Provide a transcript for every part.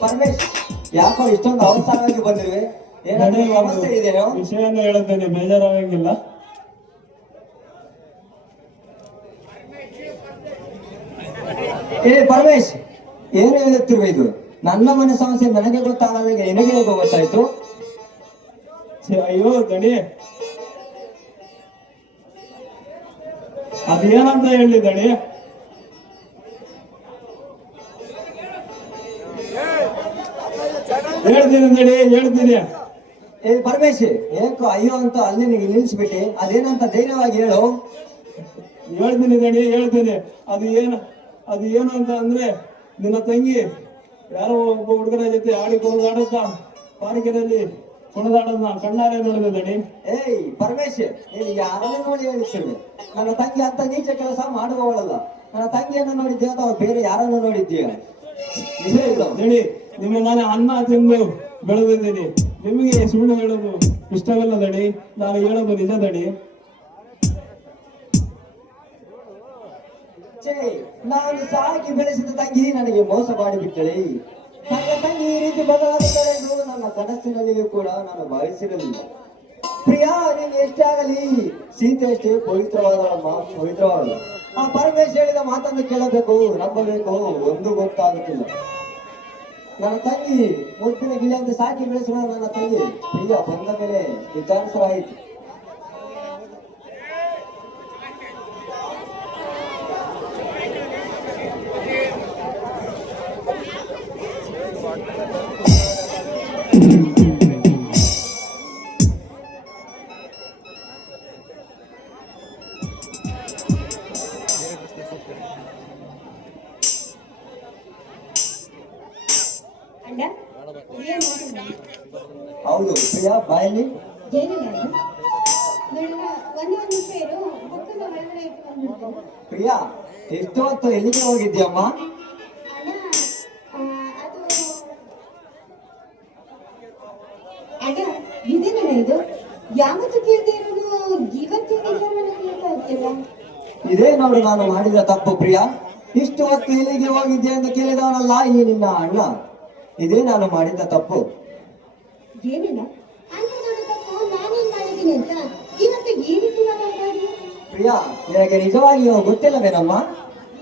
ಪರಮೇಶ್, ಯಾಕೋ ಇಷ್ಟೊಂದು ಅವಸರವಾಗಿ ಬಂದಿವೆ? ಏನಾದರೂ ಸಮಸ್ಯೆ ಇದೆಯೋ? ವಿಷಯವನ್ನು ಹೇಳುತ್ತೇನೆ, ಬೇಜಾರಾಗಂಗಿಲ್ಲ. ಪರಮೇಶ್, ಏನು ಹೇಳುತ್ತಿರುವೆ ಇದು? ನನ್ನ ಮನೆ ಸಮಸ್ಯೆ ನನಗೆ ಗೊತ್ತಾಗದಾಗ ನಿನಗೆ ಹೇಗೆ ಗೊತ್ತಾಯ್ತು? ಅಯ್ಯೋ ದಣಿ, ಅದೇನಂತ ಹೇಳಿ ದಣಿ? ಹೇಳ್ತೀನಿ ದಣಿ, ಹೇಳ್ತೀನಿ. ಪರಮೇಶ್, ಏಕೋ ಅಯ್ಯೋ ಅಂತ ಅಲ್ಲಿ ನಿಲ್ಲಿಸ್ಬಿಟ್ಟು ಅದೇನಂತ ಧೈರ್ಯವಾಗಿ ಹೇಳು. ಹೇಳ್ತೀನಿ ದಣಿ, ಹೇಳ್ತೀನಿ. ಅದು ಏನು ಅಂತ ಅಂದ್ರೆ, ನಿನ್ನ ತಂಗಿ ಯಾರೋ ಒಬ್ಬ ಹುಡುಗನ ಜೊತೆ ಆಡಿ ಕುಣಿದಾಡುತ್ತಾ ಪಾರ್ಕಿನಲ್ಲಿ ಕುಣಿದಾಡೋದನ್ನ ಕಣ್ಣಾರೆ ನೋಡಿದೆ ದಣಿ. ಪರಮೇಶ್, ನೀನು ಯಾರನ್ನು ನೋಡಿ ಹೇಳ್ತಿರ್ವೆ? ನನ್ನ ತಂಗಿ ಅಂತ ನೀಚ ಕೆಲಸ ಮಾಡುವವಳಲ್ಲ. ನನ್ನ ತಂಗಿಯನ್ನು ನೋಡಿದ್ದೀಯ ಅಥವಾ ಬೇರೆ ಯಾರನ್ನು ನೋಡಿದ್ದೀಯ? ದಣಿ, ನಿಮ್ಮ ಮನೆ ಅನ್ನ ತಿಂದು ಬೆಳೆದಿದ್ದೀನಿ. ನಿಮಗೆ ಸುಳ್ಳು ಹೇಳೋದು ಇಷ್ಟವಿಲ್ಲ ದಣಿ. ನಾನು ಹೇಳೋದು ನಿಜ ದಣಿ. ನಾನು ಸಾಕಿ ಬೆಳೆಸಿದ ತಂಗಿ ನನಗೆ ಮೋಸ ಮಾಡಿಬಿಟ್ಟಳೆ. ನನ್ನ ತಂಗಿ ಈ ರೀತಿ ಬದಲಾಗುತ್ತಾಳೆ ಎಂದು ನನ್ನ ಕನಸಿನಲ್ಲಿಯೂ ಕೂಡ ನಾನು ಭಾವಿಸಿರಲಿಲ್ಲ. ಪ್ರಿಯಾ, ನೀನು ಎಷ್ಟೇ ಆಗಲಿ ಸೀತೆ ಅಷ್ಟೇ ಪವಿತ್ರವಾದಳಮ್ಮ, ಪವಿತ್ರವಾದ. ಆ ಪರಮೇಶ್ ಹೇಳಿದ ಮಾತನ್ನು ಕೇಳಬೇಕು, ನಂಬಬೇಕು, ಒಂದು ಗೊತ್ತಾಗುತ್ತಿಲ್ಲ. ನನ್ನ ತಂಗಿ ಮುತ್ತಿನ ಗಿಳಿಯಂತೆ ಸಾಕಿ ಬೆಳೆಸುವ ನನ್ನ ತಂಗಿ ಪ್ರಿಯಾ ಬಂದ ಮೇಲೆ ವಿಚಾರಿಸಲಾಯಿತು. ಹೌದು ಪ್ರಿಯಾ, ಬಾಯಲ್ಲಿ ಪ್ರಿಯಾ, ಎಷ್ಟು ಹೊತ್ತು ಎಲ್ಲಿಗೆ ಹೋಗಿದ್ಯಮ್ಮ? ಇದೇ ನೋಡು ನಾನು ಮಾಡಿದ ತಪ್ಪು ಪ್ರಿಯಾ. ಇಷ್ಟು ಹೊತ್ತು ಎಲ್ಲಿಗೆ ಹೋಗಿದ್ದೆ ಅಂತ ಕೇಳಿದವನಲ್ಲ ಈ ನಿನ್ನ ಅಣ್ಣ. ಇದೇ ನಾನು ಮಾಡಿದ ತಪ್ಪು. ಪ್ರಿಯಾ, ನಿನಗೆ ನಿಜವಾಗಿಯೂ ಗೊತ್ತಿಲ್ಲವೇನಮ್ಮ?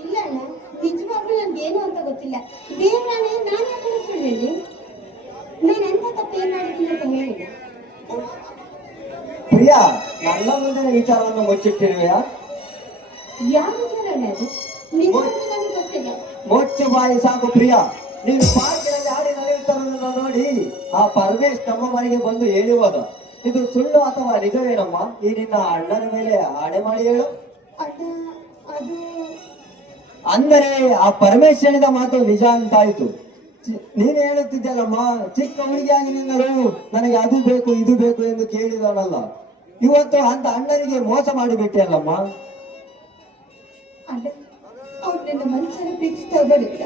ಇಲ್ಲ ಅಣ್ಣ, ನಿಜವಾಗ್ಲೂ ನನ್ಗೇನು ಅಂತ ಗೊತ್ತಿಲ್ಲ. ದೇವರಾಣೆ, ನಾನು ಯಾಕೆ ಸುಳ್ಳು ಹೇಳಿ? ನಾನು ಎಂತ ತಪ್ಪೇನ್ ಮಾಡಿದ್ದೀನಿ ಅಂತ ಹೇಳಿದೆ. ಪ್ರಿಯಾ, ನನ್ನ ಮುಂದಿನ ವಿಚಾರವನ್ನು ಮುಚ್ಚಿಟ್ಟಿರುವೆಯಾ? ಯಾವ ವಿಚಾರ ಅದು? ನಿಜವಾಗ್ಲೂ ನನಗೆ ಗೊತ್ತಿಲ್ಲ. ಮುಚ್ಚು ಬಾಯಿ ಸಾಕು ಪ್ರಿಯಾ. ನೀನು ಪಾರ್ಕಿನಲ್ಲಿ ಹಾಡಿ ನಡೆಯುತ್ತಿರುವುದನ್ನು ನೋಡಿ ಆ ಪರಮೇಶ್ ನಮ್ಮ ಮನೆಗೆ ಬಂದು ಹೇಳುವಾಗ ಇದು ಸುಳ್ಳು ಅಥವಾ ನಿಜವೇನಮ್ಮ? ಈ ನಿನ್ನ ಅಣ್ಣನ ಮೇಲೆ ಆಣೆ ಮಾಡಿ ಹೇಳು. ಅಂದರೆ ಆ ಪರಮೇಶ್ ಹೇಳಿದ ಮಾತು ನಿಜ ಅಂತಾಯ್ತು. ನೀನು ಹೇಳುತ್ತಿದ್ದಲ್ಲಮ್ಮ, ಚಿಕ್ಕ ಹುಡುಗಿಯಾಗಿನಿಂದಲೂ ನನಗೆ ಅದು ಬೇಕು ಇದು ಬೇಕು ಎಂದು ಕೇಳಿದವನಲ್ಲ. ಇವತ್ತು ಅಂತ ಅಣ್ಣನಿಗೆ ಮೋಸ ಮಾಡಿಬಿಟ್ಟೆ ಅಲ್ಲಮ್ಮ. ಅವ್ರು ನನ್ನ ಮನಸ್ಸನ್ನು ಪ್ರೀತಿಸ್ತಾ ಬರುತ್ತ,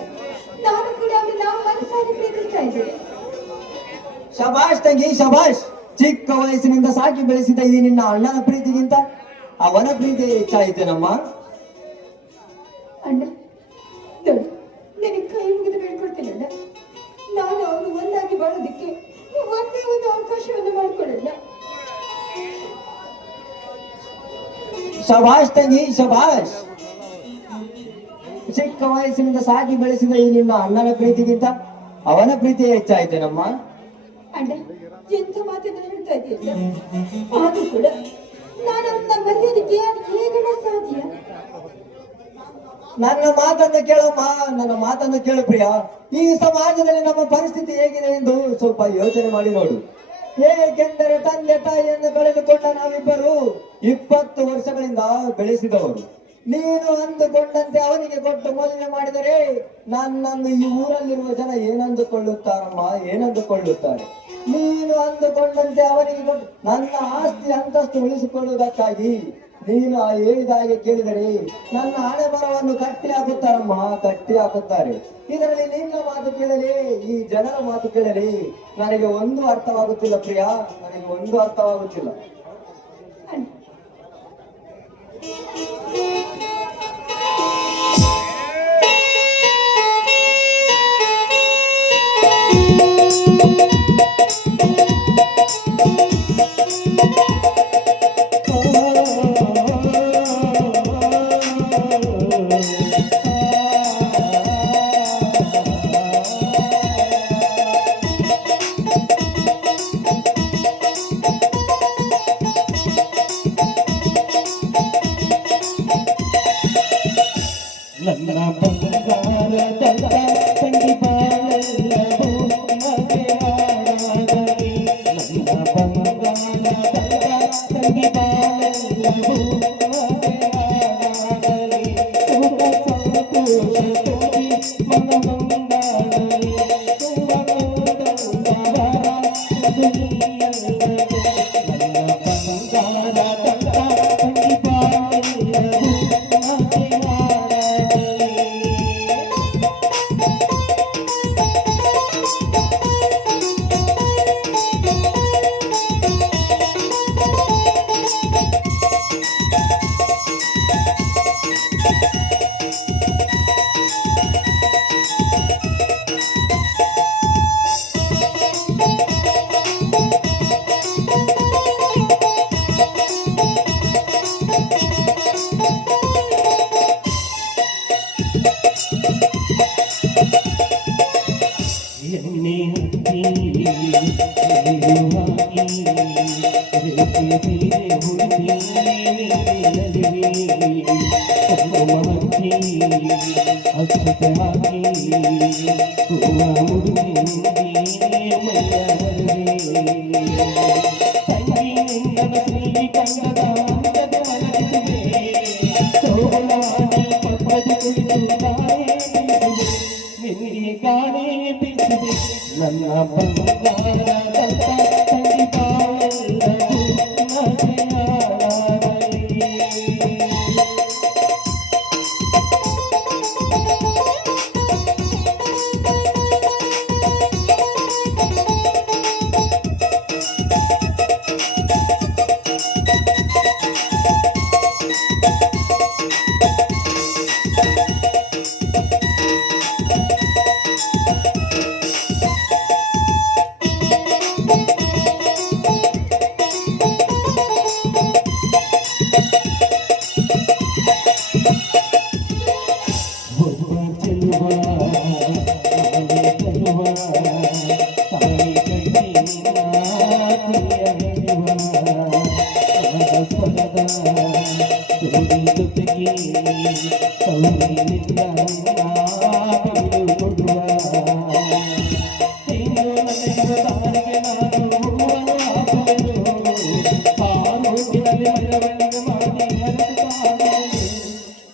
ನಾನು ಕೂಡ ಅವ್ರನ್ನ ಮನಸ್ಸನ್ನು ಪ್ರೀತಿಸ್ತಾ ಇದ್ದೇನೆ. ಶಬಾಷ್ ತಂಗಿ, ಶಬಾಷ್. ಚಿಕ್ಕ ವಯಸ್ಸಿನಿಂದ ಸಾಕಿ ಬೆಳೆಸಿದ ಈ ನಿನ್ನ ಅಣ್ಣನ ಪ್ರೀತಿಗಿಂತ ಅವನ ಪ್ರೀತಿ ಹೆಚ್ಚಾಯಿತೇನಮ್ಮ? ಅಣ್ಣ, ನೋಡಿ, ನನಗೆ ಕೈ ಮುಗಿದು ಬೇಡ್ಕೊಡ್ತೀನಣ್ಣ. ನಾನು ಅವನು ಒಂದಾಗಿ ಬಾಳೋದಕ್ಕೆ ಒಂದೇ ಒಂದು ಅವಕಾಶವನ್ನು ಮಾಡಿಕೊಡಲ್ಲ. ಶಬಾಷ್ ತಂಗಿ, ಶಬಾಷ್. ಚಿಕ್ಕ ವಯಸ್ಸಿನಿಂದ ಸಾಕಿ ಬೆಳೆಸಿದ ಈ ನಿನ್ನ ಅಣ್ಣನ ಪ್ರೀತಿಗಿಂತ ಅವನ ಪ್ರೀತಿ ಹೆಚ್ಚಾಯ್ತೇನಮ್ಮ? ಅಣ್ಣ, ಎಂತ ಮಾತನ್ನ ಹೇಳ್ತಾ ಇದೆಯಲ್ಲ. ಆದ್ರೂ ಕೂಡ ನಾನು ಅವನ್ನ ಮರ್ಯಾದಕ್ಕೆ ಹೇಗೆ ಸಾಧ್ಯ? ನನ್ನ ಮಾತನ್ನು ಕೇಳಮ್ಮ, ನನ್ನ ಮಾತನ್ನು ಕೇಳು ಪ್ರಿಯಾ. ಈ ಸಮಾಜದಲ್ಲಿ ನಮ್ಮ ಪರಿಸ್ಥಿತಿ ಹೇಗಿದೆ ಎಂದು ಸ್ವಲ್ಪ ಯೋಚನೆ ಮಾಡಿ ನೋಡು. ಏಕೆಂದರೆ ತಂದೆ ತಾಯಿಯನ್ನು ಕಳೆದುಕೊಂಡ ನಾವಿಬ್ಬರು 20 ವರ್ಷಗಳಿಂದ ಬೆಳೆಸಿದವರು. ನೀನು ಅಂದುಕೊಂಡಂತೆ ಅವನಿಗೆ ಕೊಟ್ಟು ಮದುವೆ ಮಾಡಿದರೆ ನನ್ನನ್ನು ಈ ಊರಲ್ಲಿರುವ ಜನ ಏನಂದುಕೊಳ್ಳುತ್ತಾರಮ್ಮ, ಏನಂದುಕೊಳ್ಳುತ್ತಾರೆ? ನೀನು ಅಂದುಕೊಂಡಂತೆ ಅವನಿಗೆ ಕೊಟ್ಟು ನನ್ನ ಆಸ್ತಿ ಅಂತಸ್ತು ಉಳಿಸಿಕೊಳ್ಳುವುದಕ್ಕಾಗಿ ನೀನು ಹೇಳಿದ ಹಾಗೆ ಕೇಳಿದರೆ ನನ್ನ ಹಣೆ ಬರವನ್ನು ಕಟ್ಟಿ ಹಾಕುತ್ತಾರಮ್ಮ, ಕಟ್ಟಿ ಹಾಕುತ್ತಾರೆ. ಇದರಲ್ಲಿ ನಿನ್ನ ಮಾತು ಕೇಳಲಿ, ಈ ಜನರ ಮಾತು ಕೇಳಲಿ, ನನಗೆ ಒಂದು ಅರ್ಥವಾಗುತ್ತಿಲ್ಲ ಪ್ರಿಯಾ, ನನಗೆ ಒಂದು ಅರ್ಥವಾಗುತ್ತಿಲ್ಲ. ಅಣ್ಣ, ನನ್ನ ಬಂಗಾರದ ತಂಗಿ ಬಾಳೆಲ್ಲವೂ ಮರೆಯಾಗಲಿ. ನನ್ನ ಬಂಗಾರದ ತಂಗಿ ಬಾಳೆಲ್ಲವೂ ಮರೆಯಾಗಲಿ. ಸುಖ ಸಂತೋಷ ತೋರಿ ಮನ ಬಂಗಾಳಲಿ. ನನ್ನ ಬಂಗಾರದ ತಂಗಿ ಬಾಳೆಲ್ಲವೂ ಎಣ್ಣೆ ಹತ್ತಿ ನೀರುವಾಗಿ ರೇಖೆ ಸೀರೆ ಹುಡುಗಿ ಕುಂಕುಮ ಹಚ್ಚಿ ಅಕ್ಷತೆ ಹಾಕಿ ಹೂವ ಹುಡುಗಿ ಮೈಯ ತಂಗಿ ನಿನ್ನ ಶ್ರೀಕಂಠದ ಅಂಗದ ಮಲಗಿಸಿದೆ ಚೌಬಲಾಡಿ ಪಕ್ಕದ ಕುಳಿತು ನಿನ್ನೆ ಗಾಳಿ ಬೀಸಿದೆ. ನನ್ನ ಬಂಗಾರದ ತಂಗಿ ಬಾಳೆಲ್ಲವೂ ಮರೆಯಾಗಲಿ.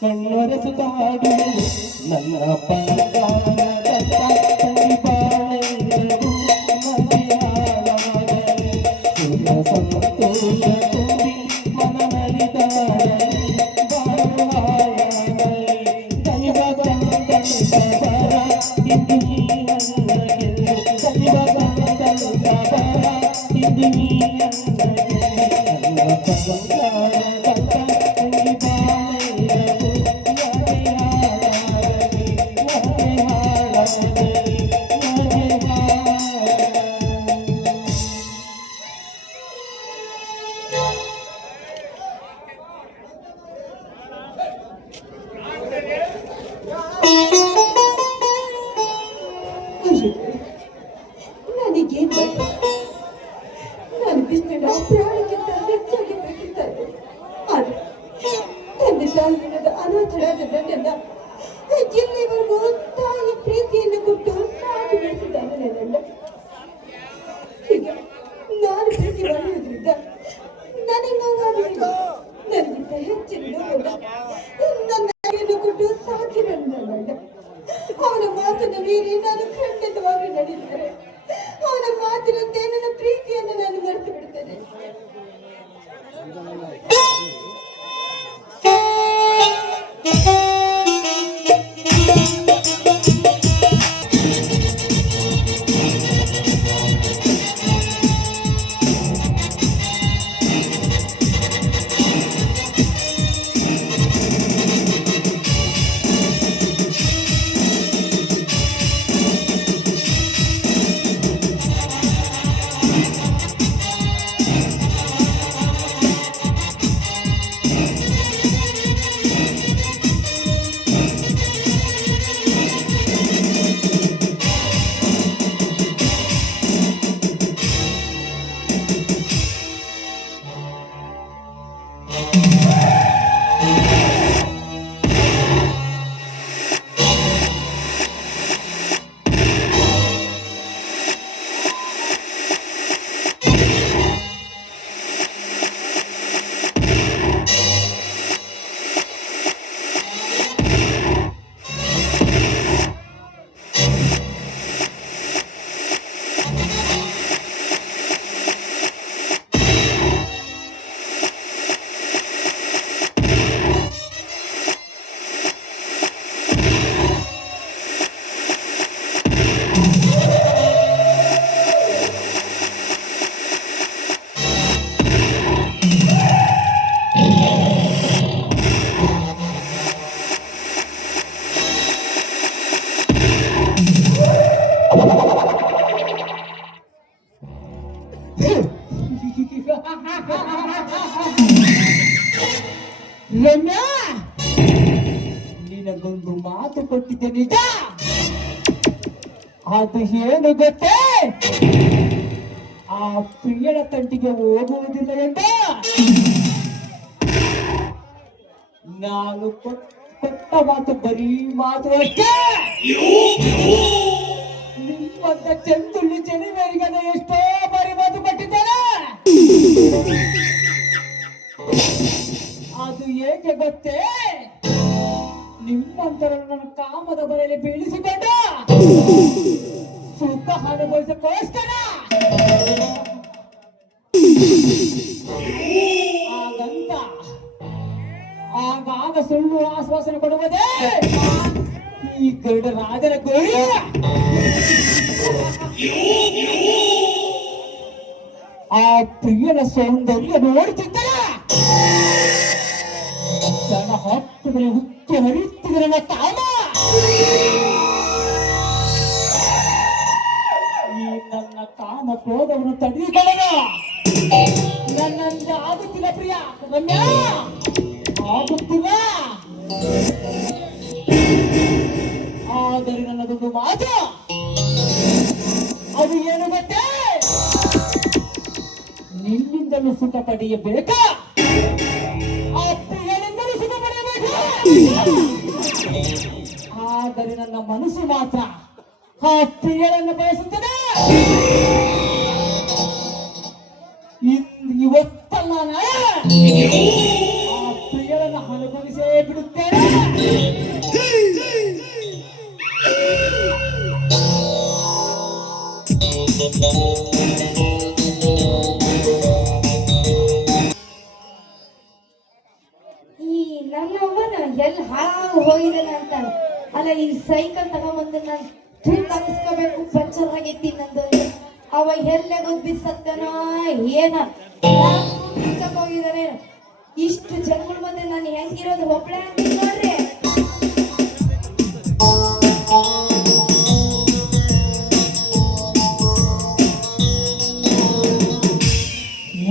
ಕಣ್ಣೊರೆಸುತ್ತಾಡು ನನ್ನ ಬಂಗಾರದ ತಂಗಿ ಬಾಳೆಲ್ಲವೂ ಮರೆಯಾಗಲಿ. ಸುಖ ಸಂತೋಷ ತುಂಬಿ ಮನನಲಿದಾಡಲಿ. ಬಾಳು ಹಾಯಾಗಲಿ. ದೈವ ತಂದರ ಇಂದು ನೀ ನನ್ನ ಗೆಲ್ಲು. ದೈವ ತಂದರ ಇಂದು ನೀ ನನ್ನ ಗೆಲ್ಲು. ನನ್ನ ಬಂಗಾರದ ತಂಗಿ ಬಾಳೆಲ್ಲವೂ ಮರೆಯಾಗಲಿ. ಮರೆಯಾಗಲಿ. ನನಗೇನ್ ಗೊತ್ತು? ನಾನು ಕೃಷ್ಣನ ಪ್ರಾಣಕ್ಕಿಂತ ಹೆಚ್ಚಾಗಿ ಪ್ರೀತಿಸ್ತಾ ಇದ್ದೆ. ಆದ್ರೆ ತಂದೆ ತಾಯಿರದ ಅನಾಥರಾದ ನನ್ನನ್ನ ಇಲ್ಲಿವರೆಗೂ ತಾಯಿ ಪ್ರೀತಿಯನ್ನು ಕೊಟ್ಟು ಸಾಕಿ ಬೆಳೆಸಿದ್ದಾನೆ ನನ್ನನ್ನ. ಹೀಗೆ ನಾನು ಪ್ರೀತಿ ಮಾಡುವುದರಿಂದ ನನಗೆ ನೋವಾಗುವುದಿಲ್ಲ. ನನಗಿಂತ ಹೆಚ್ಚಿನ ನೋವನ್ನ ನನ್ನ ತಾಯಿಯನ್ನು ಕೊಟ್ಟು ಸಾಕಿ ನನ್ನನ್ನ. ಅವನ ಮಾತನ್ನು ಮೀರಿ ನಾನು ಖಂಡಿತವಾಗಿ ನಡೆಯುತ್ತೇನೆ. ಅವನ ಮಾತಿನಂತೆ ನನ್ನ ಪ್ರೀತಿಯನ್ನು ನಾನು ಮರೆತು ಬಿಡುತ್ತೇನೆ. ನಿನಗೊಂದು ಮಾತು ಕೊಟ್ಟಿದ್ದೆ ನಿಜ. ಅದು ಏನು ಗೊತ್ತೇ? ಆ ಪ್ರಿಯಳ ತಂಟಿಗೆ ಹೋಗುವುದಿಲ್ಲ ಎಂದ. ನಾನು ಕೊಟ್ಟ ಮಾತು ಬರೀ ಮಾತು ಅಷ್ಟೇ. ನಿಮ್ಮಂತ ಚೆಂದುಳ್ಳಿ ಚೆನಿಮೇರಿಗದ ಎಷ್ಟೋ ಬಾರಿ ಮಾತು ಕೊಟ್ಟಿದ್ದಾರೆ. ಅದು ಏಕೆ ಗೊತ್ತೇ? ನಿಮ್ಮಂತರನ್ನು ನನ್ನ ಕಾಮದ ಬಲೆಯಲ್ಲಿ ಬೀಳಿಸಿಕೊಂಡು ಸುಖ ಅನುಭವಿಸಕ್ಕೋಸ್ಕರ. ಹಾಗಂತ ಆಗಾಗ ಸುಳ್ಳು ಆಶ್ವಾಸನೆ ಕೊಡುವುದೇ ಈ ಗರುಡ ರಾಜನ ಗೋಳಿ. ಆ ಪ್ರಿಯನ ಸೌಂದರ್ಯ ನೋಡುತ್ತಿದ್ದರೆ ಜನ ಹತ್ತದಲ್ಲಿ ಹುಚ್ಚಿ ಹರಿಯುತ್ತಿದೆ ನನ್ನ ಕಾಮ. ಈ ನನ್ನ ಕಾಮ ಕ್ರೋಧವನ್ನು ತಡೆಯುತ್ತೇನೆ. ನನ್ನಿಂದ ಆಗುತ್ತಿಲ್ಲ ಪ್ರಿಯ ರಮ್ಯಾ, ಆಗುತ್ತಿಲ್ಲ. ಆದರೆ ನನ್ನದೊಂದು ಮಾತು, ಅದು ಏನು ಗೊತ್ತೇ? ನಿನ್ನಿಂದಲೂ ಸುಖ ಪಡೆಯಬೇಕಾ, ಆ ಪ್ರಿಯನಿಂದಲೂ ಸುಖ ಪಡೆಯಬೇಕು. ಆದರೆ ನನ್ನ ಮನಸ್ಸು ಮಾತ್ರ ಆ ಪ್ರಿಯಳನ್ನು ಬಯಸುತ್ತದೆ. ಇವತ್ತಲ್ಲ ಆ ಪ್ರಿಯಳನ್ನು ಅನುಭವಿಸೇ ಬಿಡುತ್ತೇನೆ. ಈ ನಮ್ಮವ್ವನ ಎಲ್ಲಿ ಹಾಳಾಗಿ ಹೋಗಿದ್ದಾನೆ ಅಂತ ಅಲ್ಲ. ಈ ಸೈಕಲ್ ತಗೊಂಬಂದು ನಾನು ತಗ್ಸ್ಕೋಬೇಕು, ಪಂಚರ್ ಆಗೈತಿ ನಂದು. ಅವ ಎಲ್ಲೇ ಬಿಸತ್ತನೋ ಏನ ಹೋಗಿದ್ದಾನೆ. ಇಷ್ಟು ಜನಗಳ ಮುಂದೆ ನಾನು ಹೆಂಗಿರೋದು ಒಬ್ಳೆ ಅಂತೀನಿ ನೋಡ್ರಿ.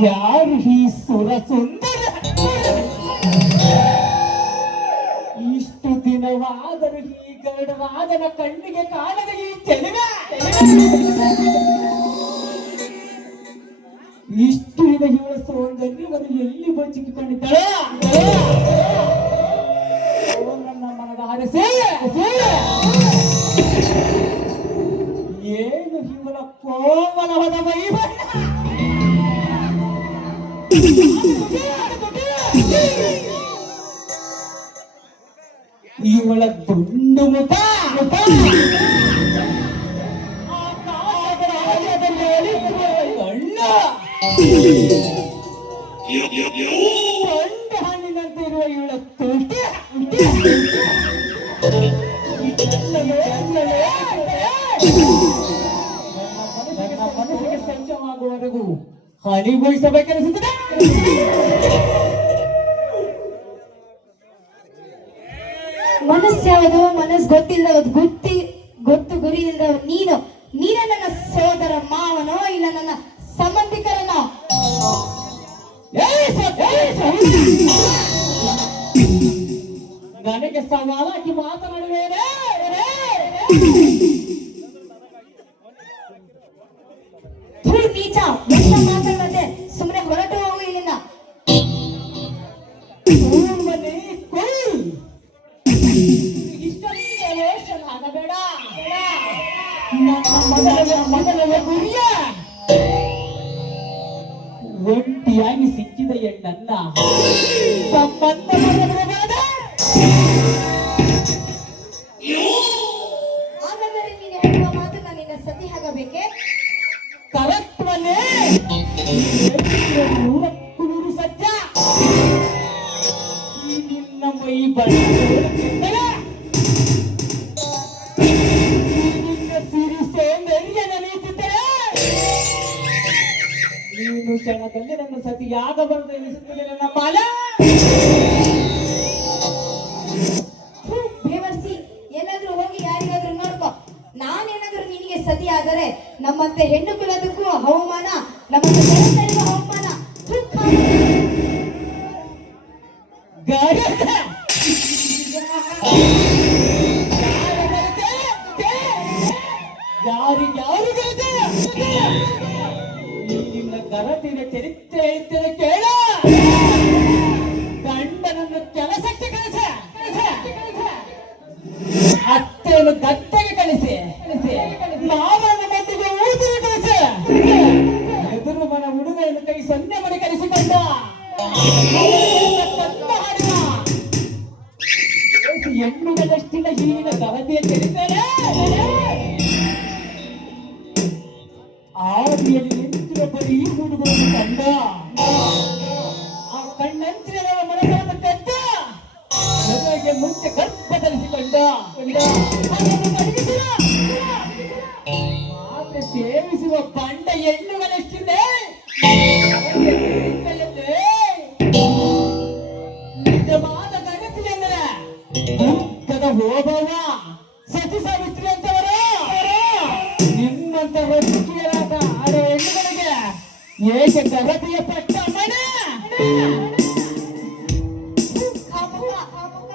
ಯಾರು ಈ ಸುರ ಸುಂದರ? ಇಷ್ಟು ದಿನವಾದರೂ ಈ ಗರುಡರಾಜನ ಕಣ್ಣಿಗೆ ಕಾಣದ ಈ ಚೆಲುವೆ. ಇಷ್ಟು ದಿನ ಇವಳ ಸೌಂದರ್ಯವನ್ನು ಎಲ್ಲಿ ಬಚ್ಚಿಕೊಂಡಿದ್ದಾಳೆ? ನನ್ನ ಮನದ ಹರಸೆ ಏನು ಇವಳ ಕೋಮಲವಾದ ಮೈ ಬಣ್ಣ. ಇವಳ ದುಂಡು ಮುಖ, ಗಂಡು ಹಣ್ಣಿನಂತೆ ಇರುವ ಇವಳ ತುಟಿ ನನ್ನ ಮನಸ್ಸಿಗೆ ಸಂಚವಾಗುವವರೆಗೂ ಹನಿಗೊಳಿಸಬೇಕೆನಿಸುತ್ತದೆ. ಮನಸ್ಸು ಯಾವುದು, ಮನಸ್ಸು ಗೊತ್ತಿಲ್ಲದ ಗೊತ್ತು ಗುರಿ ಇಲ್ಲದವ ನೀನೇ ನನ್ನ ಸೋದರ ಮಾವನೋ ಇಲ್ಲ ನನ್ನ ಸಂಬಂಧಿಕರನೋ? ನನಗೆ ಸವಾಲಾಗಿ ಮಾತನಾಡುವೇನೆ. ನೀಚ ಎಂತ ಮಾತಾಡದೆ ಸುಮ್ಮನೆ ಹೊರಟು ಹೋಗು ಇಲ್ಲಿಂದ. ಆಗಬೇಡ. ನನ್ನ ಮೊದಲ ಗುರಿಯ ಒಂಟಿಯಾಗಿ ಸಿಕ್ಕಿದ ಹೆಣ್ಣನ್ನ ಸಂಬಂಧ ಹಾಗಾದರೆ ನೀನು ಹೇಳುವ ಮಾತು ನನ್ನಿಂದ ಸತಿ ಆಗಬೇಕೆ? ಕರೆಕ್ಟ್ವಲ್ಲೇ 100 ಸತ್ಯ. ಈ ನಿನ್ನ ಮೈ ಬಣ್ಣ, ನಿನ್ನ ಸಿರಿ ಸೌಂದರ್ಯ ನೆನೆಯುತ್ತಿದ್ದರೆ ನೀನು ಕ್ಷಣದಲ್ಲಿ ನನ್ನ ಸತಿಯಾಗಬಾರದು ಎನಿಸುತ್ತದೆ ನನ್ನ ಮಾಲ. ಬೇವರ್ಸಿ, ಎಲ್ಲಾದ್ರೂ ಹೋಗಿ ಯಾರಿಗಾದ್ರೂ ನೋಡ್ಕೊ. ನಾನೇನಾದ್ರೂ ನಿನಗೆ ಸತಿ ಆದರೆ ನಮ್ಮಂತೆ ಹೆಣ್ಣು ಕುಲದಕ್ಕೂ ಅವಮಾನ, ನಮ್ಮಂತೆ ಗಂಡಸರಿಗೂ ಅವಮಾನ. ಗರುಡ ಯಾರಿಗ್ಯಾರು ಗೆಳತಿ? ಈ ನಿನ್ನ ಗರತಿನ ಚರಿತ್ರೆ ಐತೆ ಕೇಳ. ಗಂಡನನ್ನು ಕೆಲಸಕ್ಕೆ ಕಳಿಸ, ಅತ್ತೆಯನ್ನು ಗದ್ದೆಗೆ ಕಳಿಸಿ, ಮಾವನ ಮದ್ದಿಗೆ ಊದಿಗೆ ಕಳಿಸಿ, ಎದುರು ಮನ ಹುಡುಗನ ಕೈ ಸೊನ್ನೆ ಮನೆ ಕಲಿಸಿಕೊಂಡ ಹೆಣ್ಣುಗಳಷ್ಟಿನ ಹೀನ ಗರತಿಯ ಚರಿತ್ರೆ ಆದಿಯಲ್ಲಿ ನಿಂತಿರುವ ಬರೀ ಹುಡುಗರನ್ನು ಕಂಡ. ಆ ಕಣ್ಣಂಚಿನ ಮನಸ್ಸನ್ನು ಕದ್ದ, ಮದುವೆಗೆ ಮುಂಚೆ ಗರ್ಭ ಧರಿಸಿಕೊಂಡ. ಅದನ್ನು ಮಲಗಿಸಿದ, ಮಾತ್ರ ಸೇವಿಸುವ ಬಂಡ ಹೆಣ್ಣುಗಳಷ್ಟಿದೆ. ನಿಜವಾದ ಗಣತಿ ಎಂದರೆ ದುಃಖದ ಹೋಗವ ಸತಿ ಸಾವಿತ್ರಿ ಅಂತವರು. ನಿಮ್ಮಂತ ರಸಿಕೆಯರಾದ ಆಡೋ ಹೆಣ್ಣುಗಳಿಗೆ ಏಕೆ ಗರತಿಯ ಪಟ್ಟ ಮನೆ?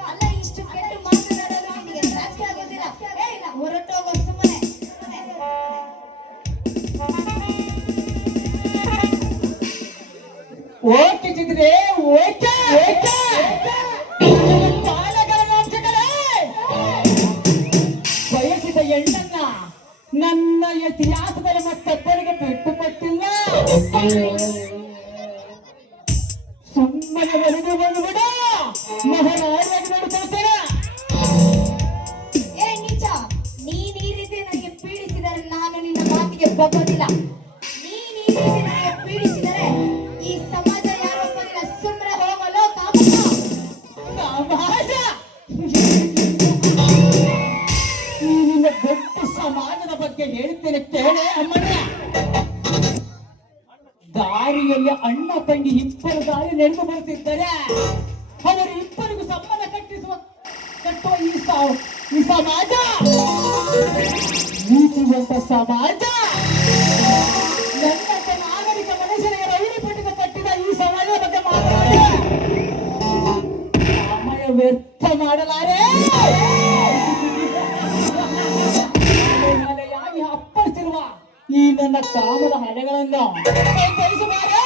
ಅಲ್ಲ, ಇಷ್ಟು ಕೆಟ್ಟು ಮಾತನಾಡಲು ನಿನಗೆ ನಾಚಿಕೆ ಆಗೋದಿಲ್ಲ? ಹೊರಟೋಗೋ ಸುಮ್ಮನೆ. ಓಕೆ ಚಿತ್ರೆ, ಓಕೆ ಬಯಸಿದ ಹೆಣ್ಣನ್ನ ನನ್ನ ಇತಿಹಾಸದಲ್ಲಿ ಮತ್ತೊಬ್ಬರಿಗೆ ಬಿಟ್ಟು ಕೊಟ್ಟಿಲ್ಲ. ಸುಮ್ಮನೆ ಒಲಿದು ಬಂದ್ಬಿಡ, ಮಹಾರಾಣಿಯಾಗಿ ನೋಡ್ಕೊಳ್ತೇನೆ. ಏ ನೀಚ, ನೀನ್ ಈ ರೀತಿ ನನಗೆ ಪೀಡಿಸಿದರೆ ನಾನು ನಿನ್ನ ಮಾತಿಗೆ ಬಗ್ಗೋದಿಲ್ಲ. ನೀನ್ ಈ ರೀತಿ ನನಗೆ ಪೀಡಿಸಿದರೆ ಈ ಸಮಾಜ ಯಾರು ಒಪ್ಪೋದಿಲ್ಲ. ಸುಮ್ಮನೆ ಹೋಗಲು ಕಾಮುಕ. ಸಮಾಜ, ಈ ನಿನ್ನ ದೊಡ್ಡ ಸಮಾಜದ ಬಗ್ಗೆ ಹೇಳ್ತೇನೆ ಕೇಳೆ ಅಮ್ಮನ. ದಾರಿಯಲ್ಲಿ ಅಣ್ಣ ತಂಗಿ ಇಬ್ಬರು ದಾರಿ ನಡೆದು ಬರ್ತಿದ್ದಾರೆ. ಅವರು ಇಬ್ಬರಿಗೂ ಸಂಬಂಧ ಕಟ್ಟುವ ಈ ಸಮಾಜ ನೀತಿವಂತ ಸಮಾಜ. ನನ್ನಂತೆ ನಾಗರಿಕ ಮನುಷ್ಯನಿಗೆ ರೈಲು ಪಟ್ಟಿಗೆ ಕಟ್ಟಿದ ಈ ಸಮಾಜದ ಬಗ್ಗೆ ಮಾತನಾಡಿ ಸಮಯ ವ್ಯರ್ಥ ಮಾಡಲಾರೆ. ಮಲೆಯಾಗಿ ಅಪ್ಪಳಿಸಿರುವ ಈ ನನ್ನ ಕಾಮದ ಹಣೆಗಳನ್ನು ಕೈಗೊಳಿಸುತ್ತಾರೆ.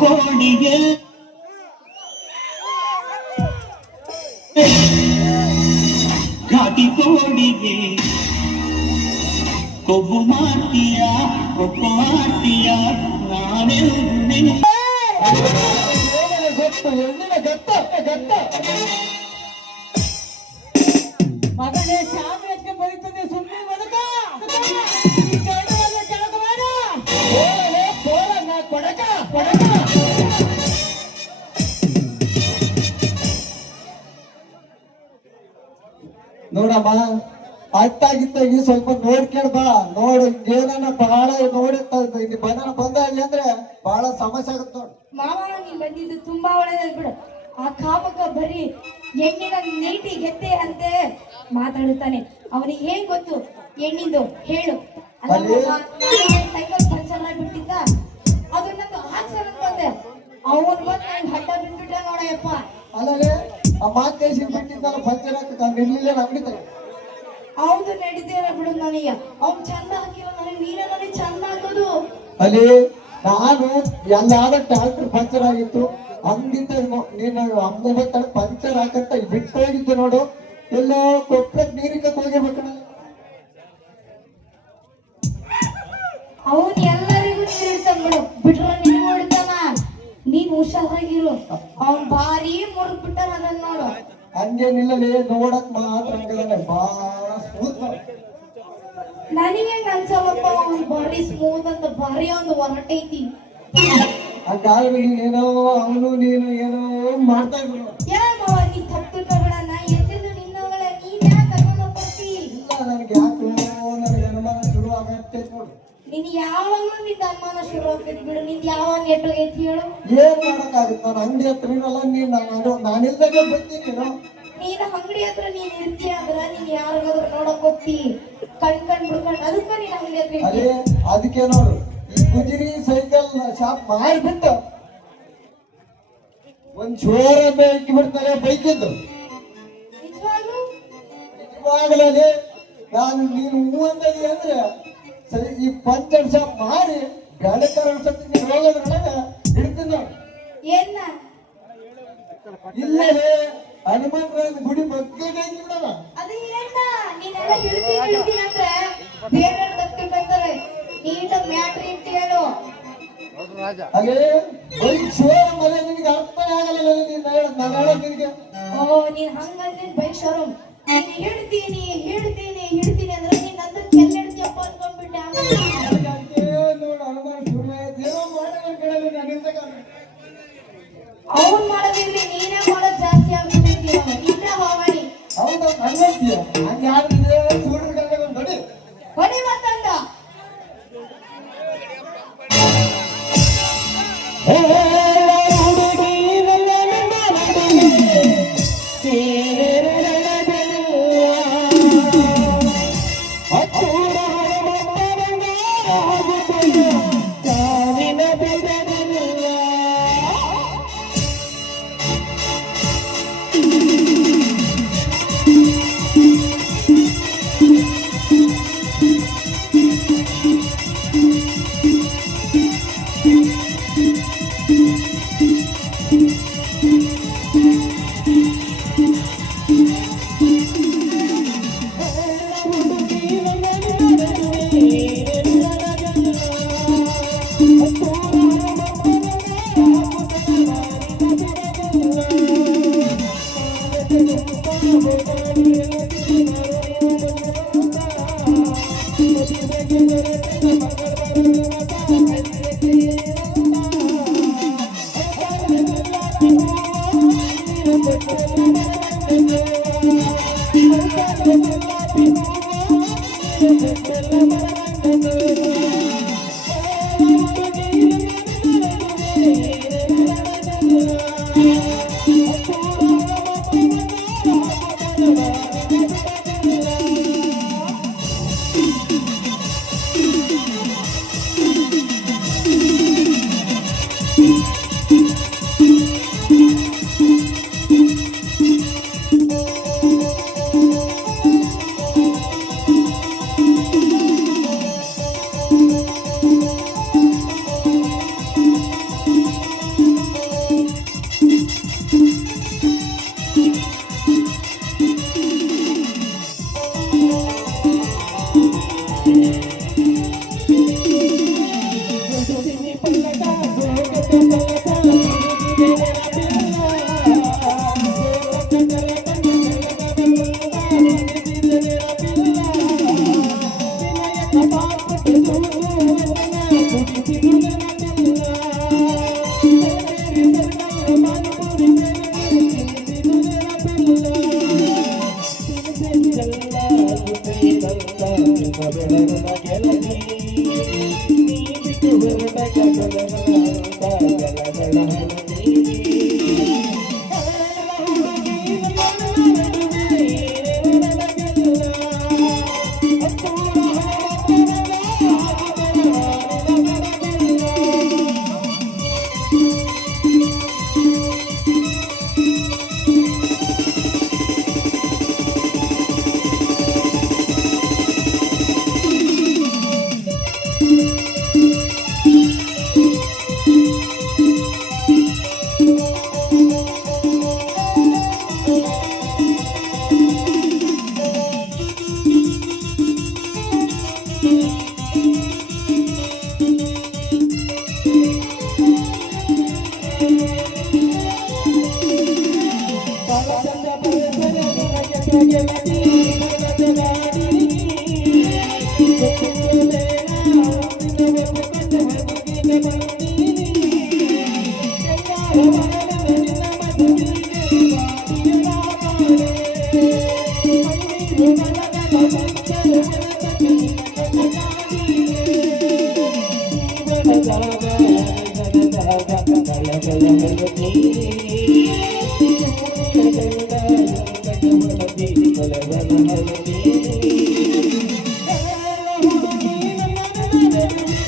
ಕೋಡಿಗೆ ಘಾಟಿ ಕೋಡಿಗೆ ಕೊಬ್ಬು ಮಾಡ್ತೀಯ, ಕೊಬ್ಬು ಮಾಡ್ತೀಯ, ನಾನೆಂದಿನ ಗೊತ್ತು ಎಂದಿನ ಗೊತ್ತು ಮಗನೇ ಶಾಮಿಯಕ್ಕೆ ಬರೀತದೆ. ಸುಮ್ಮನೆ ಬದುಕ ಕೆಳಗೆ ಬೇಡ. ಕೊಡಕ ನೋಡಮ್ಮ, ಅತ್ತಾಗಿತ್ತಾಗಿ ಸ್ವಲ್ಪ ನೋಡ್ಕೇಳ್ ಬಾ. ನೋಡು, ಏನನ್ನ ಬಹಳ ನೋಡಿ ಬಂಧನ ಬಂದಾಗಿ ಅಂದ್ರೆ ಬಹಳ ಸಮಸ್ಯೆ ಆಗುತ್ತೆ ನೋಡು. ಮಾವ, ನೀನ್ ಬಂದಿದ್ದು ತುಂಬಾ ಒಳ್ಳೇದಾಯ್ತು ಬಿಡು. ಆ ಕಾಮಕ ಬರೀ ಹೆಣ್ಣಿನ ನೀಟಿ ಗೆತ್ತೆ ಅಂತೆ ಮಾತಾಡುತ್ತಾನೆ. ಅವನಿಗೆ ಏನ್ ಗೊತ್ತು ಹೆಣ್ಣಿಂದು ಹೇಳು? ಅಲ್ಲ ಮಾವ, ಸೈಕಲ್ ಪಂಚರ್ ಆಗಿಬಿಟ್ಟಿದ್ದ, ಅದು ನಂದು ಹಾಕ್ಸರ್ ಅಂತ ಬಂದೆ. ಅವನ್ ಬಂದು ನಂಗೆ ಹಡ್ಡ ಬಿಟ್ಬಿಟ್ಟ ನೋಡಯ್ಯಪ್ಪ. ಅಲ್ಲೇ ಆ ಮಾತು ಕೈಸಿ ಬಿಟ್ಟಿದ್ದಲ್ಲ ಪಂಚರ್ ಹಾಕಕ್ಕೆ ಇರ್ಲಿಲ್ಲ ನಮ್ಗೆ. ಹೌದು, ನಡೀತೇನೆ ಬಿಡು. ನನಗೆ ಅವ್ನು ಚಂದ ಹಾಕಿಲ್ಲ, ನನಗೆ ನೀನೇ ನನಗೆ ಚಂದ ಹಾಕೋದು. ಅಲ್ಲಿ ನಾನು ಎಲ್ಲಾದ ಟ್ರಾಕ್ಟರ್ ಪಂಚರ್ ಆಗಿತ್ತು ಅಂದಿದ್ದ ನೀನು ಅಮ್ಮ ಬರ್ತಾಳೆ ಪಂಚರ್ ಹಾಕಂತ ಬಿಟ್ಟು ಹೋಗಿದ್ದು ನೋಡು. ಎಲ್ಲೋ ಕೊಪ್ಪಳಕ್ಕೆ ನೀರಿಗೆ ಹೋಗಿರ್ಬೇಕು. ಅವನ್ ಎಲ್ಲರಿಗೂ ನೀರು ಇಡ್ತಾನ ಬಿಡು, ಬಿಟ್ರ ನೀನು ಹೊಡಿತಾನ. ನೀನ್ ಹುಷಾರಾಗಿರು. ಅವ್ನ್ ಭಾರಿ ಮುರಿದ್ ಬಿಟ್ಟಾನ ಅದನ್ನ ನೋಡು. ಹಂಗೇನಿಲ್ಲಲೇ, ನೋಡಕ್ ಮಾತ್ರ ಹಂಗಲ್ಲ, ಬಹಳ ಸ್ಮೂತ್. ನನಗೆ ಅನ್ಸಲ್ಲಪ್ಪ, ಅವ್ನ್ ಭಾರಿ ಸ್ಮೂತ್ ಅಂತ ಭಾರಿ ಒಂದು ಹೊರಟೈತಿ. ಹಂಗಾದ್ರೆ ನೀನೇನೋ ಅವನು ನೀನು ಏನೋ ಮಾಡ್ತಾ ಇದ್ರು. ಮಾವ, ನೀ ತಪ್ಪು ತಗೊಳ. ನಾ ಎದ್ದಿದ್ದು ನಿನ್ನವಳ, ನೀನ್ ಯಾಕೆ ಕರ್ಕೊಂಡು ಹೋಗ್ತಿ? ಇಲ್ಲ, ನನಗೆ ಯಾಕೆ ನನಗೆ ಅನುಮಾನ ಶುರು ಆಗತ್ತೆ ನೋಡು. ನೀನ್ ಯಾವಾಗ್ಲೂ ನಿಂದ ಅನುಮಾನ ಶುರು ಆಗ್ತೈತಿ ಬಿಡು. ನಿಂದ ಯಾವಾಗ ನೆಟ್ಟೋಗೈತಿ ಹೇಳು? ಏನ್ ಮಾಡಕ್ಕಾಗುತ್ತೆ? ನಾನು ಅಂಗಡಿ ಹತ್ರ ಇರಲ್ಲ, ನಾನಿಲ್ದಾಗ ಬರ್ತೀನಿ. ನೀನು ಅಂಗಡಿ ಹತ್ರ ನೀನ್ ಇರ್ತೀಯ ಅಂದ್ರ ನೀನ್ ಯಾರಿಗಾದ್ರೂ ನೋಡಕ್ ಹೋಗ್ತಿ, ಕಣ್ ಬಿಡ್ಕೊಂಡು ಅದಕ್ಕ ನೀನ್ ಅಂಗಡಿ ಹತ್ರ ಅದೇ ಇರ್ತೀಯ. ಅದಕ್ಕೆ ನೋಡು, ಈ ಗುಜರಿ ಸೈಕಲ್ ಶಾಪ್ ಮಾರಿಬಿಟ್ಟು ಒಂದ್ ಚೋರ ಬೇಕಿ ಬಿಡ್ತಾರೆ ಬೈಕಿದ್ದು. ನಿಜವಾಗ್ಲೂ ನಿಜವಾಗ್ಲೇ ನಾನು ನೀನು ಹೂ ಅಂದದಿ ಅಂದ್ರೆ ಸರಿ ಈ ಪಂಚರ್ ಶಾಪ್ ಮಾರಿ ಬೆಳಕರ ನೀನು ಹೋಗೋದ್ರೊಳಗ ಹಿಡ್ತೀನಿ ನೋಡಿ. ಏನ್ನ ಇಲ್ಲೇ ಹನುಮಂತರಾಯನ ಗುಡಿ ಬಗ್ಗೆ ಬಿಡಲ್ಲ. ಅದು ಏನ್ನ ನೀನೆಲ್ಲ ಹೇಳ್ತೀನಿ ಅಂದ್ರೆ ಬೇರೆ ತಪ್ಪಿ ಬರ್ತಾರೆ. ನೀಟಾಗಿ ಮ್ಯಾಟ್ರಿ ಇಟ್ಟು ಹೇಳು. ಅದೇ ಬೈಕ್ ಶೋರ ಮನೆ ನಿನಗೆ ಅರ್ಥ ಆಗಲ್ಲ. ನೀನು ನಾನು ಹೇಳೋದು ನಿನಗೆ ಓ ನೀನ್ ಹಂಗಂದಿನ್ ಬೈ ಶೋರೂಮ್ ನೀನ್ ಹೇಳ್ತೀನಿ ಅಂದ್ರೆ ನೀನ್ ನಂದು ಕೆಲ್ಲೆಡ್ತಿಯಪ್ಪ ಅನ್ಕೊಂಡ್ಬಿಟ್ಟೆ. ನೋಡು ಹನುಮಾನ್ ಶುರು ಆಯ್ತು. ಏನೋ ಮಾಡೋದು ಕೇಳಲ್ಲ ನನಗೆ. ಅವ್ನ್ ಮಾಡೋದಿರ್ಲಿ ನೀನೇ ಮಾಡೋದ್ ಜಾಸ್ತಿ ಆಗ್ಬಿಟ್ಟಿದ್ಯ. ಇನ್ನ ಹೋಗಣಿ ಹೌದು ಹಂಗಂತೀಯ. ಹಂಗೆ ಯಾರು ಸೂರ್ಯನ ಕಡೆಗೆ ಒಂದು ನೋಡಿ ಹೊಡಿ ಮತ್ತಂದ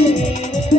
Thank you.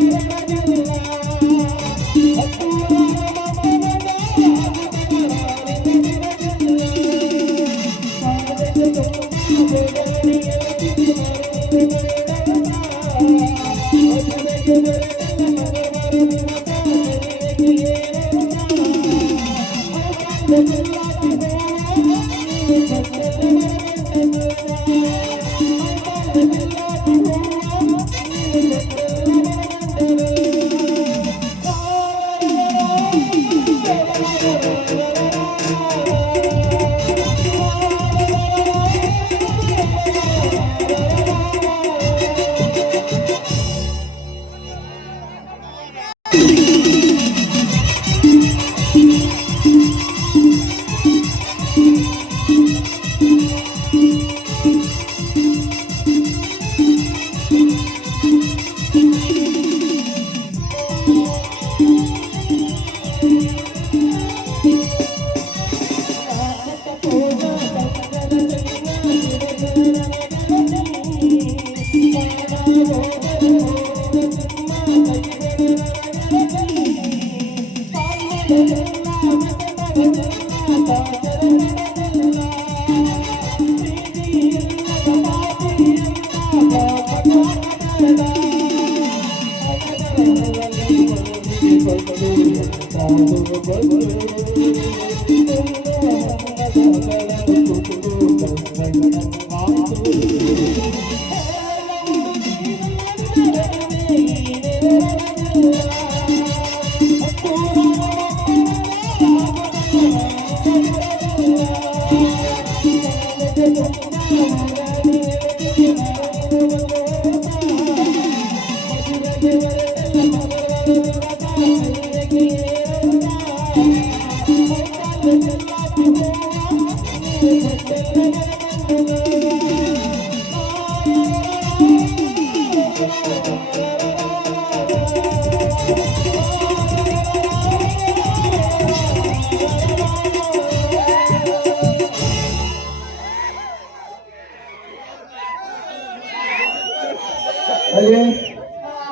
ಅಲ್ಲಿ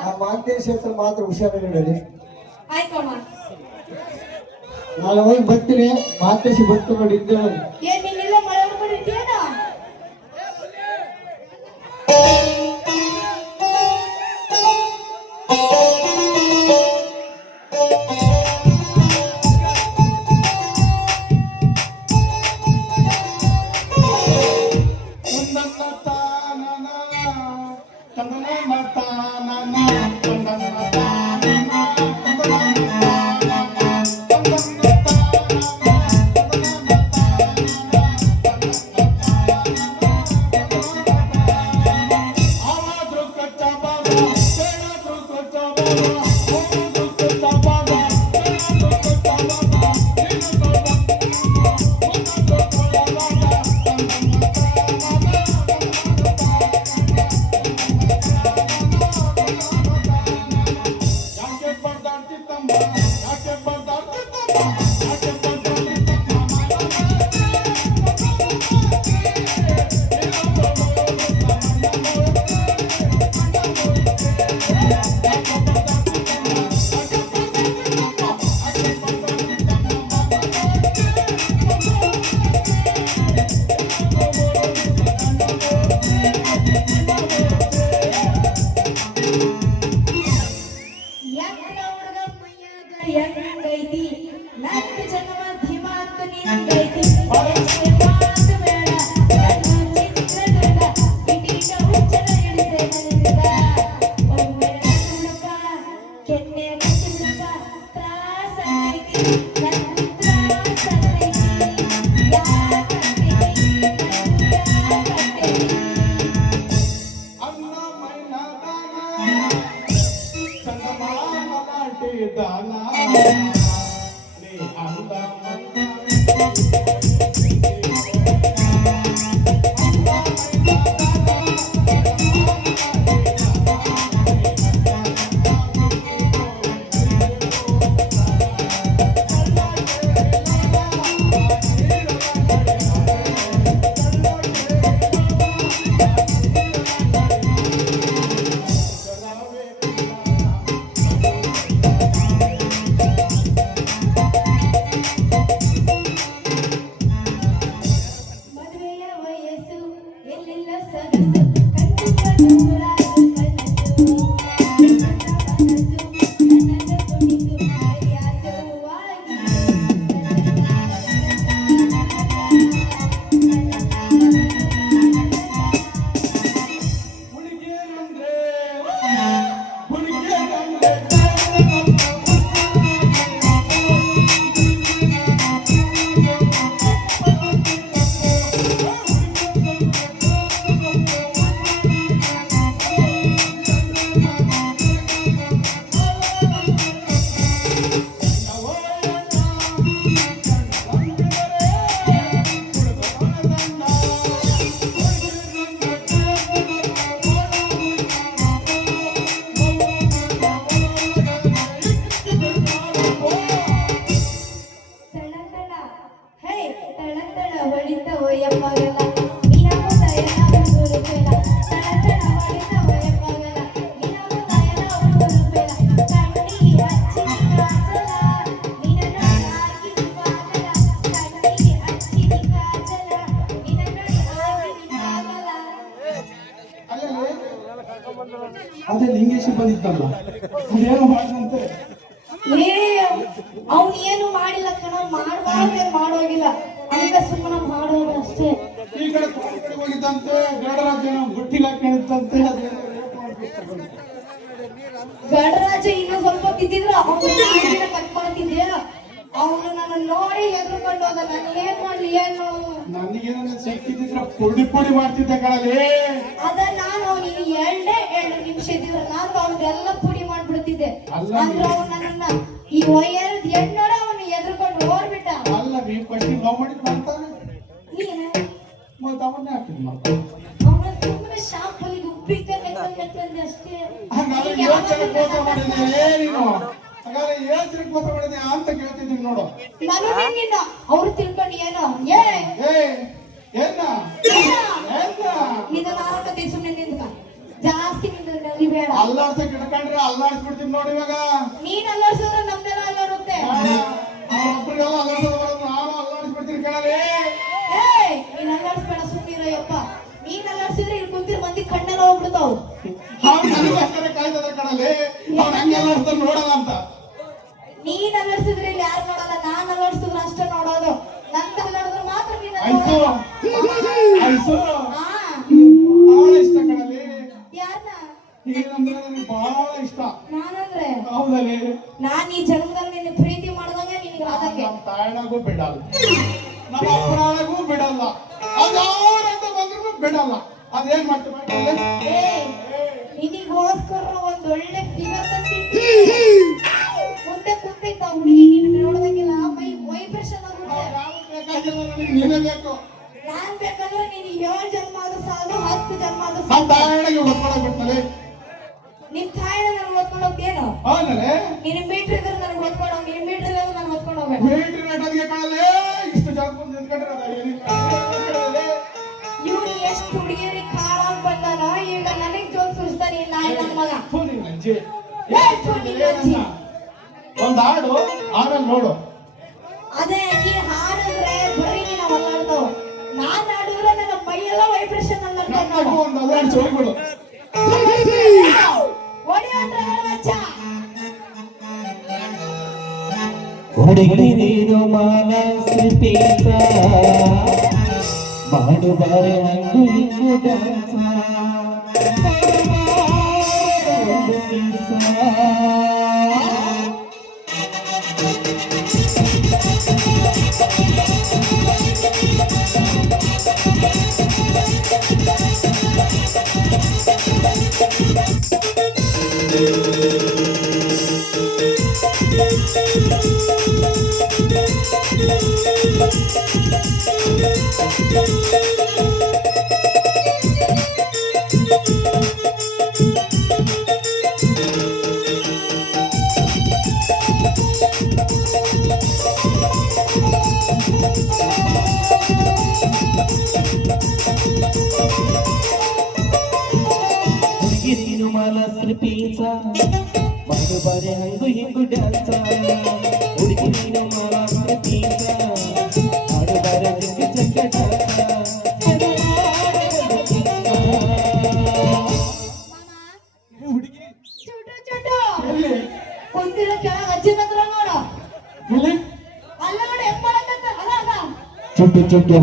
ಆ ಮಾಂತೇಶ್ ಹತ್ರ ಮಾತ್ರ ಹುಷಾರಾಗಿಡಲಿ. ಆಯ್ತಮ್ಮ. ನಾನು ಹೋಗಿ ಬರ್ತೀನಿ. ಮಾಂತೇಶ್ ಬರ್ತು ನೋಡಿ ಇದ್ದೆ ಏನ್ ನೀನೆಲ್ಲ ಮಳೆ ಹೊಡ್ಕೊಂಡಿದ್ದೀಯೇನ? ಹೆಂಗೈತಿ ನಕ್ಕ ಜನ್ಮ ಧಿಮಾಕ್ ನಿಂಗೈತಿ ಮಾತು ಬೇಡ ನನ್ನ ಚಿತ್ರದುರ್ಗ ಇಟೀಗ ಹುಚ್ಚರ ಹಿಡಿದೆ ನನಗ ಒಮ್ಮೆ ನೋಡಪ್ಪ ಕೆನ್ನೆ ಮುಟ್ಟಿಬಿಡಪ್ಪ ತ್ರಾಸೈತಿ ನನ್ನ ತ್ರಾಸೈತಿ ಯಾಕಂತೀನಿ ಅನ್ನ ಮೈನಾದಾನ ಚಂದಮಾಮ ಮಾಡಿದಾನ ನೀ ಅಂದ ಅದೇ ಲಿಂಗೇಶ್ ಬಂದಿತ್ತಲ್ಲ ಅದೇನೋ ಮಾಡಿದಂತೆ. ಏ ಅವ್ನು ಏನು ಮಾಡಿಲ್ಲ ಕಣ, ಮಾಡೋಗಿಲ್ಲ ಹಂಗ ಸುಮ್ಮನೆ ಮಾಡೋದು ಅಷ್ಟೇ. ಈ ಕಡೆ ತೋಟ ಕಡೆ ಹೋಗಿದ್ದಂತೆ ಗಡರಾಜ ಗುಟ್ಟಿಲ ಕೇಳಿದಂತೆ ಅದೇನೋ ರೇಟ್ ಮಾಡ್ಬಿಡ್ತಾರೆ. ಗಡರಾಜ ಇನ್ನೂ ಸ್ವಲ್ಪ ತಿದ್ದಿದ್ರು ಅವನು ಕಟ್ ಮಾಡ್ತಿದ್ದೆ. ಅವನು ನನ್ನ ನೋಡಿ ಹೆದರ್ಕೊಂಡು ಹೋದ. ನಾನು ಏನ್ ಮಾಡ್ಲಿ ಏನು? ನನಗೇನ ಸಿಕ್ಕಿದ್ರೆ ಪುಡಿ ಪುಡಿ ಮಾಡ್ತಿದ್ದೆ ಕಣಲ್ಲಿ. ಅದ ನಾನು ನೀನು 2 ನಿಮಿಷ ಇದ್ದಿದ್ರೆ ನಾನು ಅವ್ರದ್ದೆಲ್ಲ ಪುಡಿ ಮಾಡ್ಬಿಡ್ತಿದ್ದೆ. ಅಂದ್ರೆ ಅವ್ನು ನನ್ನನ್ನ ಈ ವಯರ್ದ್ ಹೆಣ್ಣೋಡ ಅವನು ಎದ್ರಕೊಂಡು ಓಡ್ಬಿಟ್ಟ. ಅಲ್ಲ ನೀ ಫಸ್ಟ್ ಲವ್ ಮಾಡಿದ್ ಮಾಡ್ತಾನೆ ನೀನು ಮತ್ತೆ ಅವನ್ನೇ ಹಾಕಿದ್ ಮಾಡ್ತಾನೆ. ಅವನ ಸುಮ್ಮನೆ ಶಾಂಪುಲಿಗೆ ಉಪ್ಪಿಟ್ಟಂದೆ ಅಷ್ಟೇ. ಹಾಗಾದ್ರೆ ಯೋಚನೆ ಮೋಸ ಮಾಡಿದ್ದೆ ನೀನು. ಹಾಗಾದ್ರೆ ಯೋಚನೆ ಮೋಸ ಮಾಡಿದ್ದೆ ಅಂತ ಕೇಳ್ತಿದ್ದೀನಿ ನೋಡು. ನಾನು ನಿನ್ನ ಅವ್ರು ತಿಳ್ಕೊಂಡು ಏನೋ ಏ ಏನ ನಿನ್ನ ಆರೋಗ್ಯ ಸುಮ್ಮನೆ ನಿಂತ್ಕ. ಜಾಸ್ತಿ ನಿಂತ್ಕೊಂಡ್ರೆ ಬೇಡ. ಅಲ್ಲಾಡ್ಸಕ್ ಇಟ್ಕೊಂಡ್ರೆ ಅಲ್ಲಾಡ್ಸ್ಬಿಡ್ತೀನಿ ನೋಡಿ ಇವಾಗ. ನೀನ್ ಅಲ್ಲಾಡ್ಸಿದ್ರೆ ನಮ್ದೆಲ್ಲ ಅಲ್ಲಾಡುತ್ತೆ. ಒಬ್ರಿಗೆಲ್ಲ ಅಲ್ಲಾಡ್ಸೋದು ಬರೋದು, ನಾನು ಅಲ್ಲಾಡ್ಸ್ಬಿಡ್ತೀನಿ ಕಣಲ್ಲಿ. ನೀನ್ ಅಲ್ಲಾಡ್ಸ್ಬೇಡ, ಸುಮ್ಮನಿರೋ ಯಪ್ಪ. ನೀನ್ ಅಲ್ಲಾಡ್ಸಿದ್ರೆ ಇಲ್ಲಿ ಕುಂತಿರ್ ಮಂದಿ ಕಣ್ಣೆಲ್ಲ ಹೋಗ್ಬಿಡ್ತಾವ್. ಅವ್ನು ನನಗೋಸ್ಕರ ಕಾಯ್ತದ ಕಣಲ್ಲಿ. ಅವ್ನು ಹಂಗೆ ಅಲ್ಲಾಡ್ಸ್ತಾರೆ ನೋಡಲ್ಲ ಅಂತ. ನೀನ್ ಅಲ್ಲಾಡ್ಸಿದ್ರೆ ಇಲ್ಲಿ ಯಾರು ನೋಡಲ್ಲ, ನಾನ್ ಅಲ್ಲಾಡ್ಸಿದ್ರೆ ಅಷ್ಟೇ ನೋಡೋದು. ನಂತ ಅಲ್ಲಾಡಿದ್ರೆ ಮಾತ್ರ ನೀನ್ ಐಸು ಐಸು ಹಾ ಬಹಳ ಇಷ್ಟ ಕಣಲ್ಲಿ. ಯಾರನ್ನ? ಏನಂದ್ರೆ ನನಗೆ ಬಹಳ ಇಷ್ಟ. ನಾನಂದ್ರೆ ಹೌದಲ್ಲಿ ನಾನ್ ಈ ಜನ್ಮದಲ್ಲಿ ನಿನ್ನ ಪ್ರೀತಿ ಮಾಡ್ದಂಗ ನಿನಗೆ ಆದಂಗೆ. ನಮ್ಮ ತಾಯಣಗೂ ಬಿಡಲ್ಲ, ನಮ್ಮ ಅಪ್ಪನಾಳಗೂ ಬಿಡಲ್ಲ, ಅದ್ಯಾರಂತ ಬಂದ್ರು ಬಿಡಲ್ಲ. ಅದೇನ್ ಮಾಡ್ತೀವಿ ನಿನಗೋಸ್ಕರ ಒಂದ್ ಒಳ್ಳೆ ಫಿಗರ್ ತಂದಿದ್ದೆ. ಮುಂದೆ ಕುಂತಿದ್ದ ಹುಡುಗಿ ನೀನು ನೋಡ್ದಂಗಿಲ್ಲ ಮೈ ವೈಬ್ರೇಷನ್ ಆಗುತ್ತೆ. ನೀನೇ ಬೇಕು. ನಾನ್ ಬೇಕಾದ್ರೆ ನೀನು 7 ಜನ್ಮ ಆದ್ರೂ ಸಾಲು, 10 ಜನ್ಮ ಆದ್ರೂ ನಮ್ಮ ಸಾಲು. ತಾಯಣಿಗೆ ಒತ್ಕೊಳಕ್ ಬಿಡ್ತಾರೆ. ನಿನ್ ತಾಯಿನ ನನಗೆ ಓದ್ಕೊಂಡು ಹೋಗ್ತೇನು? ಆಮೇಲೆ ನಿನ್ ಮೀಟ್ರ್ ಇದ್ರೆ ನನಗೆ ಓದ್ಕೊಂಡು ಹೋಗಿ, ನಿನ್ ಮೀಟ್ರ್ ಇಲ್ಲ ನಾನು ಓದ್ಕೊಂಡು ಹೋಗ್ಬೇಕು. ಮೀಟ್ರಿ ನೆಟ್ಟದಿಗೆ ಕಾಣಲೇ ಇಷ್ಟು ಜನ ಬಂದು ನಿಂತ್ಕೊಂಡ್ರೆ ಅದ ಏನಿಲ್ಲ. ಇವ್ನು ಎಷ್ಟು ಹುಡುಗಿಯರಿಗೆ ಕಾಳಾಗ್ ಬಂದಾನ, ಈಗ ನನಗ್ ಜೋಲ್ ಸುರಿಸ್ತಾನೆ ಈ ನಾಯಿ ನನ್ನ ಮಗ. ನಂಜಿ ಅಜ್ಜಿ. ಒಂದ್ ಹಾಡು ಆಮೇಲೆ ನೋಡು. ಅದೇ ನೀನ್ ಹಾಡಿದ್ರೆ ಬರೀ ನೀನ ಒಲ್ಲಾಡ್ತಾವ. ನಾನ್ ಹಾಡಿದ್ರೆ ನನ್ನ ಮೈಯೆಲ್ಲ ವೈಬ್ರೇಷನ್ ನಾನು ಒಂದು ಅದಾಡ್ ಹೋಗ್ಬಿಡು. ಹುಡುಗಿ ನೀನು ಮಾನಸಿ ಪೀಸ ಮಾಡು ಬಾರೆ ಹಂಗು ಹಿಂಗು ಡ್ಯಾನ್ಸ ಒಂದು ಪೀಸ. ಹುಡುಗಿ ನೀನು ಮಾನಸಿ ಪೀಸ ಮಾಡು ಬಾರೆ ಹಂಗು ಹಿಂಗು ಡ್ಯಾನ್ಸ. ಹುಡುಗಿ ನೀನು ಮಾನಸಿ ಪೀಸ ಮಾಡು ಬಾರೆ ಜಿಂಗಿ ಚಕ್ಕೆ ಡ್ಯಾನ್ಸ. ಹುಡುಗಿ ಚುಟು ಚುಟು ಕುಂತಿರೋ ಕೆಳಗ ಅಜ್ಜಿನ ಹತ್ರ ನೋಡು. ಅಲ್ಲ ನೋಡಿ ಹೆಂಗ್ ಮಾಡಕತ್ತ. ಅಲ್ಲ ಅಲ್ಲ ಚುಟ್ಟು ಚುಟ್ಟು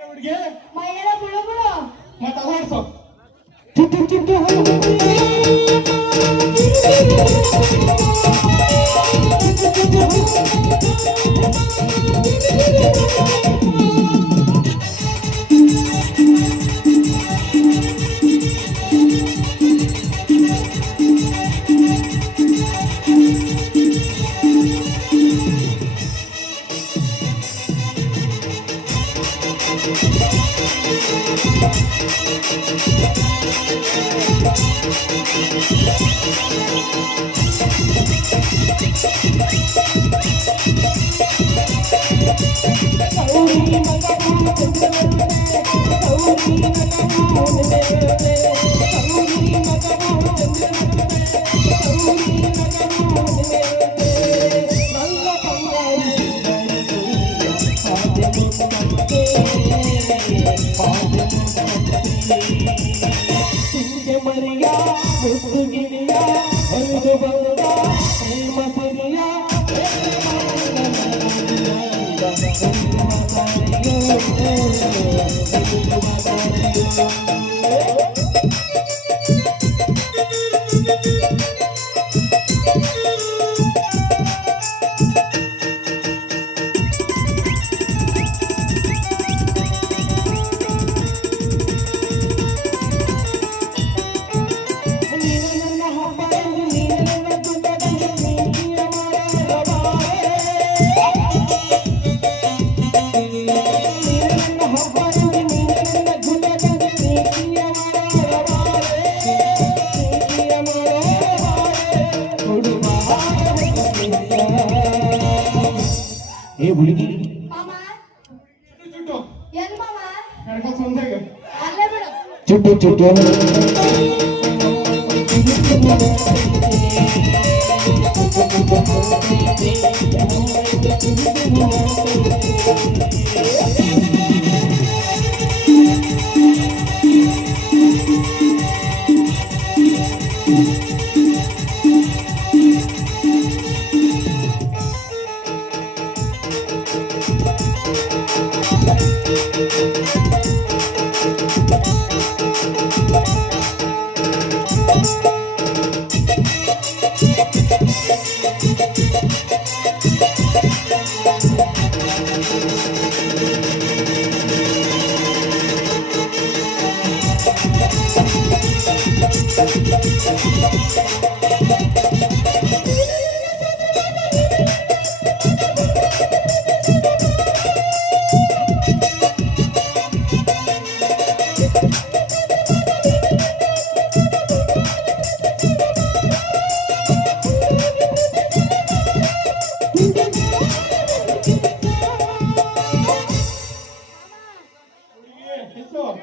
ಹುಡುಗಿ ಮೈಯೆಲ್ಲ ಬುಳು ಬುಳು. ಮತ್ತೆ ಅದಾಡ್ಸು. ಚುಟ್ಟು ಚುಟ್ಟು Thank you. ಗೌರಿ ಮಗವು ಚಂದ್ರನಂತೆ ಗೌರಿ ಮಗವು ನೆನೆಯುತ್ತೆ ಗೌರಿ ಮಗವು ಚಂದ್ರನಂತೆ ಗೌರಿ ಮಗವು ನೆನೆಯುತ್ತೆ ನನ್ನ ಬಂಗಾರಿ ಆದೆ ಮುತ್ತಂತೆ ಸಿಂಗೆ ಮರಿಯ ಮುದ್ದು ಗಿರಿಯ ಹರಿದು ಬಂದ ಪ್ರೇಮ ಸಿರಿಯ ಏ ಹುಡುಗಿ ಮಾಮ ಚುಟ್ಟು ಎಲ್ ಮಾಮ ಕರ್ಕೊಂಡು ಸಂತೆಗೆ ಅಲ್ಲೇ ಬಿಡು ಚುಟ್ಟು ಚುಟ್ಟು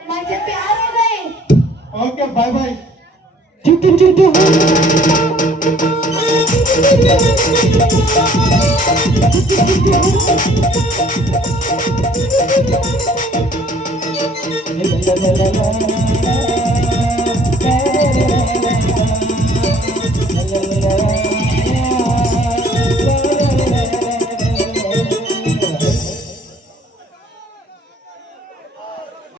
माझे प्यार हो गए ಓಕೆ ಬಾಯ್ ಬಾಯ್ ಚುಟ್ಟು ಚುಟ್ಟು la la la la